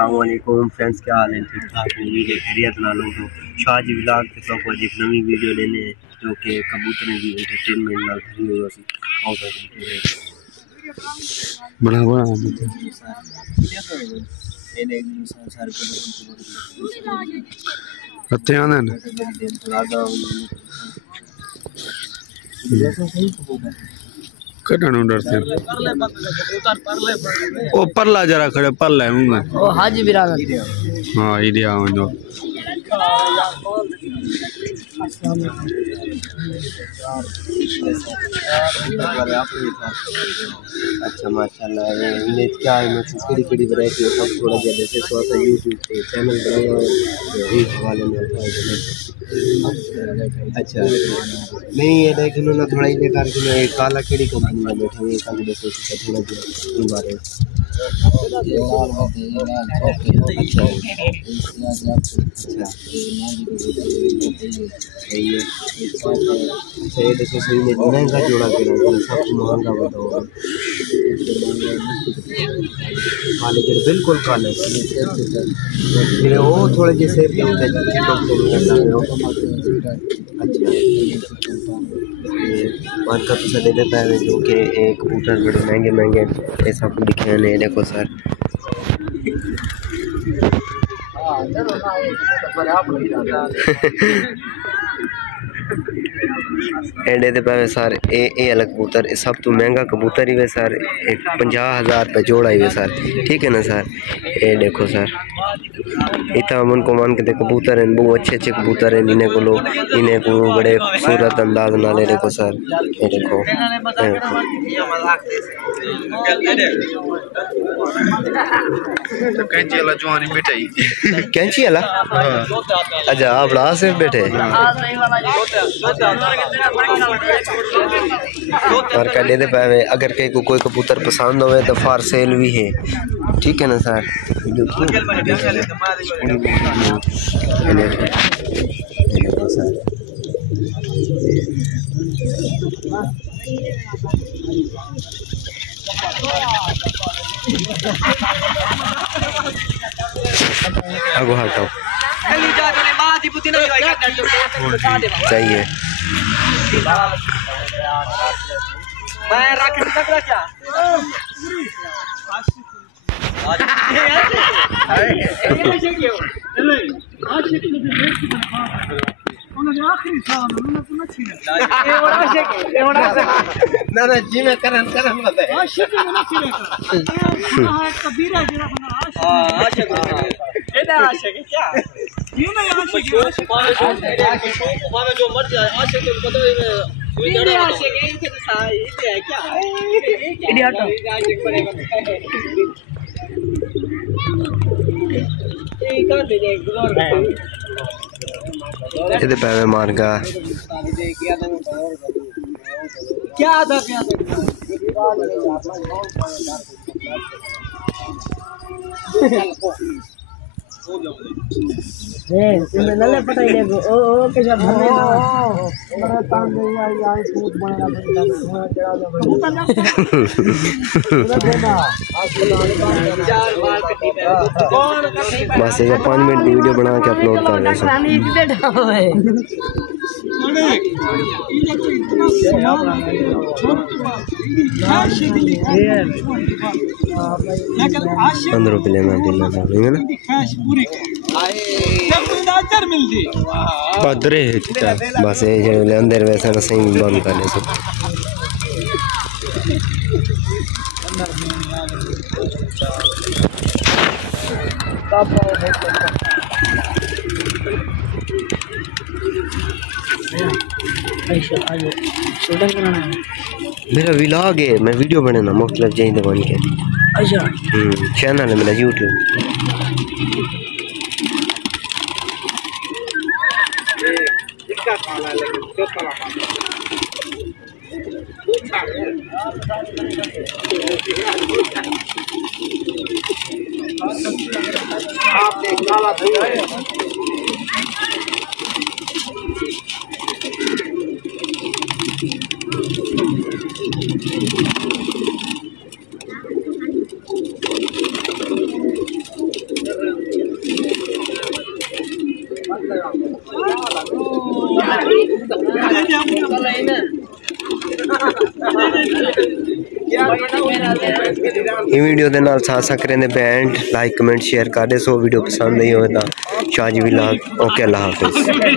अस्सलाम वालेकुम फ्रेंड्स, क्या हाल है? ठीक ठाक उम्मीद है खैरियत ना लोग हो। शाहजी व्लॉग के साथ आज एक नवी वीडियो लेने जो कि कबूतर की एंटरटेनमेंट नाल खड़ी हुई सी आउट बड़ा बड़ा कत्ते आने ने कटन डरते ओ परला जरा खड़े परला है मुंह ओ हाजी बिरादर हां इधर आओ जो अच्छा माशाल्लाह। इन्हें क्या है कड़ी कड़ी वैरायटी है सब थोड़ा ज्यादा से थोड़ा यूट्यूब पे चैनल बनाया है इस हवाले में। अच्छा नहीं ये देख लो ना थोड़ा इन्हें करके मैं काला केड़ी कंपनी में बैठे हुए काले देखो थोड़ा जो बारे अच्छा ये देखो सही में महंगा जोड़ा के सब महंगा बताओ काले जड़ बिल्कुल काले फिर वो थोड़े जैसे अच्छा मार्का पैसा दे देता है जो कि एक कबूतर बड़े महंगे महंगे ऐसा आपको दिखे नहीं देखो सर एडे दे पे सर ए अलग कबूतर सब तो महंगा कबूतर ही वे सर 50,000 रुपये जोड़ा ही वे सर। ठीक है ना सर? ये देखो सर इतना मन को मान के दे कबूतर हैं बहुत अच्छे अच्छे कबूतर हैं इन्हें को बड़े खूबसूरत अंदाज ना ले देखो सर। ये देखो कैंची वाला जवानी बैठा ही कैंची वाला अच्छा आप बड़ा से बैठे और कड़े दे पावे अगर कहीं को कोई कबूतर पसंद होवे तो फार सेल भी है। ठीक है ना सर? आगो हटाओ चाहिए मैं रख नहीं सकता क्या ना ना जी में करन मत है कबीरा जरा बना आशिक एदा आशिक क्या ये ना आशिक माने जो मर जाए आशिक को पता है ये आशिक है इनके साथ ये है क्या इडियट आशिक बनेगा ये कर दे गुजार इधर पैवे मार का क्या था नले पता ही नहीं ओ के जब बड़ा काम दे यार फूट बनेगा बस ये 5 मिनट की वीडियो बना के अपलोड कर रहे हैं। ₹15 लेना देना है ना बदरे बस ये अंदर वैसा ना सही बंद कर ले सब मेरा व्लॉग है मैं वीडियो बनाना मुख्तलिफ जगह बन के अच्छा चैनल है मेरा यूट्यूब ये वीडियो के नाल साथ साथ करें बैंड लाइक कमेंट शेयर कर दे। सो वीडियो पसंद नहीं हो तो शाजी व्लॉग ओके अल्लाह हाफिज़।